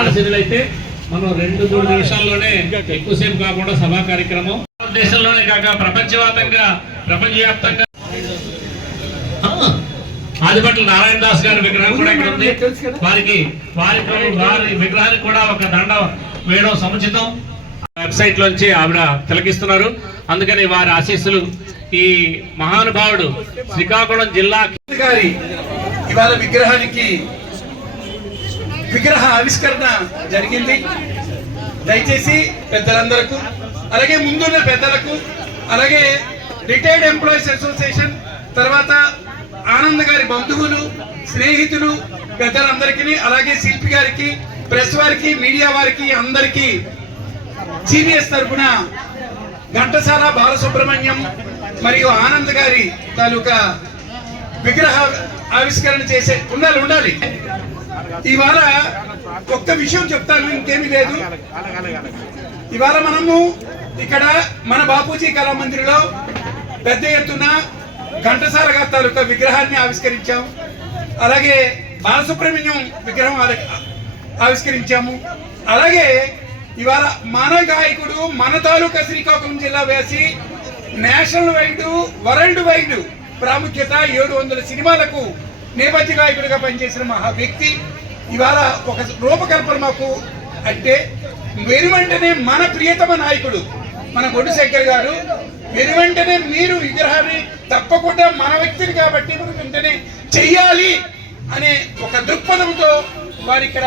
ఆశీనులైతే మనం రెండు మూడు నిమిషాల్లోనే ఎక్కువసేపు కాకుండా సభా కార్యక్రమం. దేశంలోనే కాక ప్రపంచవ్యాప్తంగా ప్రపంచవ్యాప్తంగా. ఆదిపట్ల నారాయణ దాస్ గారి విగ్రహం కూడా ఇక్కడ ఉంది. వారికి వారి వారి విగ్రహానికి కూడా ఒక దండ వేయడం సముచితం. వెబ్సైట్ లోంచి ఆవిడ తిలకిస్తున్నారు. అందుకని వారి ఆశీస్సులు ఈ మహానుభావుడు శ్రీకాకుళం జిల్లా గారి ఇవాళ విగ్రహానికి విగ్రహ ఆవిష్కరణ జరిగింది. దయచేసి పెద్దలందరకు అలాగే ముందున్న పెద్దలకు అలాగే రిటైర్డ్ ఎంప్లాయీస్ అసోసియేషన్ తర్వాత ఆనంద్ గారి బంధువులు స్నేహితులు పెద్దలందరికీ అలాగే శిల్పి గారికి ప్రెస్ వారికి మీడియా వారికి అందరికీ సిబిఎస్ తరఫున ఘంటసాల బాలసుబ్రహ్మణ్యం మరియు ఆనంద్ గారి తాలూకా విగ్రహ ఆవిష్కరణ చేసే ఉండాలి ఉండాలి. ఇవాళ ఒక్క విషయం చెప్తాను ఇంకేమీ లేదు. ఇవాళ మనము ఇక్కడ మన బాపూజీ కళామందిరిలో పెద్ద ఎత్తున ఘంటసాల గారి తాలూకా విగ్రహాన్ని ఆవిష్కరించాం. అలాగే బాలసుబ్రహ్మణ్యం విగ్రహం ఆవిష్కరించాము. అలాగే ఇవాళ మన గాయకుడు మన తాలూకా శ్రీకాకుళం జిల్లా వేసి నేషనల్ వైడ్ వరల్డ్ వైడ్ ప్రాముఖ్యత ఏడు వందల సినిమాలకు నేపథ్య గాయకుడిగా పనిచేసిన మహా వ్యక్తి. ఇవాళ ఒక రూపకల్పన మాకు అంటే వెనువెంటనే మన ప్రియతమ నాయకుడు మన గొడ్డు శంకర్ గారు వెనువెంటనే మీరు విగ్రహాన్ని తప్పకుండా మన వ్యక్తిని కాబట్టి మనం వెంటనే చెయ్యాలి అనే ఒక దృక్పథంతో వారు ఇక్కడ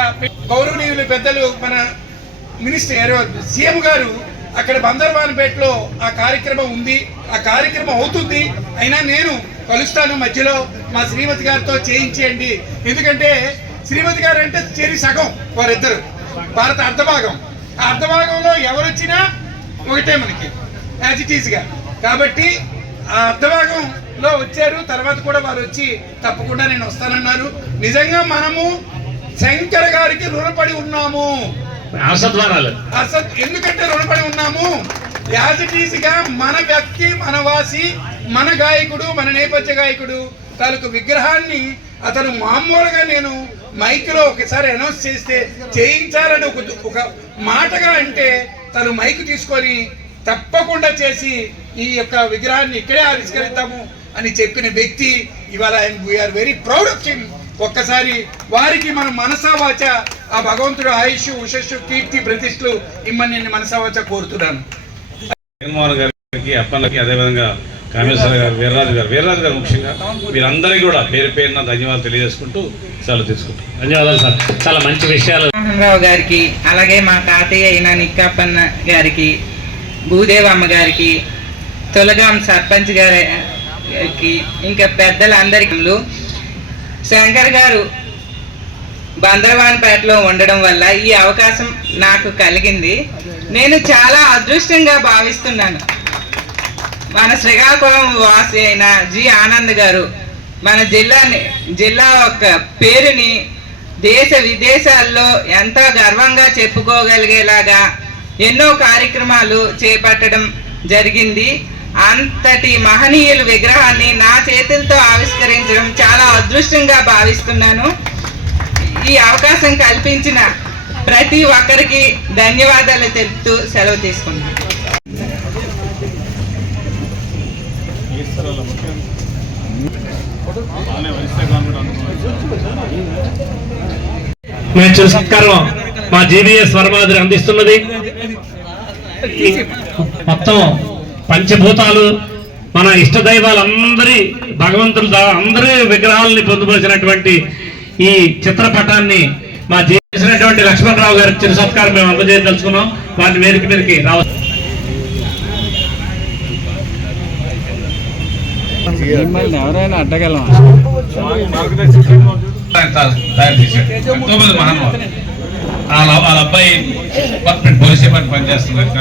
గౌరవనీయులు పెద్దలు మన మినిస్టర్ సీఎం గారు అక్కడ బందర్వాన్పేటలో ఆ కార్యక్రమం ఉంది. ఆ కార్యక్రమం అవుతుంది. అయినా నేను కలుస్తాను మధ్యలో మా శ్రీమతి గారితో చేయించేయండి. ఎందుకంటే శ్రీమతి గారు అంటే చెరి సగం వారిద్దరు. భారత అర్ధభాగం. ఆ అర్ధభాగంలో ఎవరు వచ్చినా ఒకటే మనకి యాజ్ ఇట్ ఈస్గా కాబట్టి ఆ అర్ధభాగంలో వచ్చారు తర్వాత కూడా వారు వచ్చి తప్పకుండా నేను వస్తానన్నారు. నిజంగా మనము శంకర్ గారికి రుణపడి ఉన్నాము. అసలు ఎందుకంటే రుణపడి ఉన్నాము? యాజ్ మన వ్యక్తి మన వాసి మన గాయకుడు మన నేపథ్య గాయకుడు తాలూకు విగ్రహాన్ని అతను మామూలుగా నేను మైక్లో ఒకసారి అనౌన్స్ చేస్తే చేయించాలని ఒక ఒక మాటగా అంటే తను మైక్ తీసుకొని తప్పకుండా చేసి ఈ యొక్క విగ్రహాన్ని ఇక్కడే ఆవిష్కరిస్తాము అని చెప్పిన వ్యక్తి ఇవాళ we are very proud of him ఒక్కసారి వారికి మన మనసావాచ ఆ భగవంతుడు ఆయుష్ ఉషస్సు కీర్తి ప్రతిష్టలు ఇమ్మని నేను మనసావాచ కోరుతున్నాను. జగన్మోహన్ గారికి అప్పన్నకి అదేవిధంగా కామేశ్వర గారు వీర్రాజు గారు వీర్రాజు గారు ముఖ్యంగా మీరందరికీ కూడా పేరు పేరున ధన్యవాదాలు తెలియజేసుకుంటూ సెలవు తీసుకుంటాం. ధన్యవాదాలు సార్. చాలా మంచి విషయాలు. మోహన్రావు గారికి అలాగే మా తాతయ్య అయిన నిక్కప్పన్న గారికి భూదేవమ్మ గారికి తొలగాం సర్పంచ్ గారికి ఇంకా పెద్దలందరికీ శంకర్ గారు బందర్వాన్పేటలో ఉండడం వల్ల ఈ అవకాశం నాకు కలిగింది. నేను చాలా అదృష్టంగా భావిస్తున్నాను. మన శ్రీకాకుళం వాసి అయిన జి ఆనంద్ గారు మన జిల్లాని జిల్లా యొక్క పేరుని దేశ విదేశాల్లో ఎంతో గర్వంగా చెప్పుకోగలిగేలాగా ఎన్నో కార్యక్రమాలు చేపట్టడం జరిగింది. అంతటి మహనీయుల విగ్రహాన్ని నా చేతులతో ఆవిష్కరించడం చాలా అదృష్టంగా భావిస్తున్నాను. ఈ అవకాశం కల్పించిన ప్రతి ఒక్కరికి ధన్యవాదాలు తెలుపుతూ సెలవు తీసుకున్నాను మేము సత్కారం మా జీవీఎస్ వర్మాదిరి అందిస్తున్నది. మొత్తం పంచభూతాలు మన ఇష్ట దైవాలందరి భగవంతులు అందరి విగ్రహాలని పొందుపరిచినటువంటి ఈ చిత్రపటాన్ని మా చేసినటువంటి లక్ష్మణరావు గారి చిరు సత్కారం మేము అందజేయదలుచుకున్నాం. వారిని వేదిక మీదకి రావచ్చు తయారు చేశాడు. ఎంతో మంది మహానుభావులు. వాళ్ళ వాళ్ళ అబ్బాయి పోలీస్ డిపార్ట్మెంట్ పనిచేస్తున్నారు.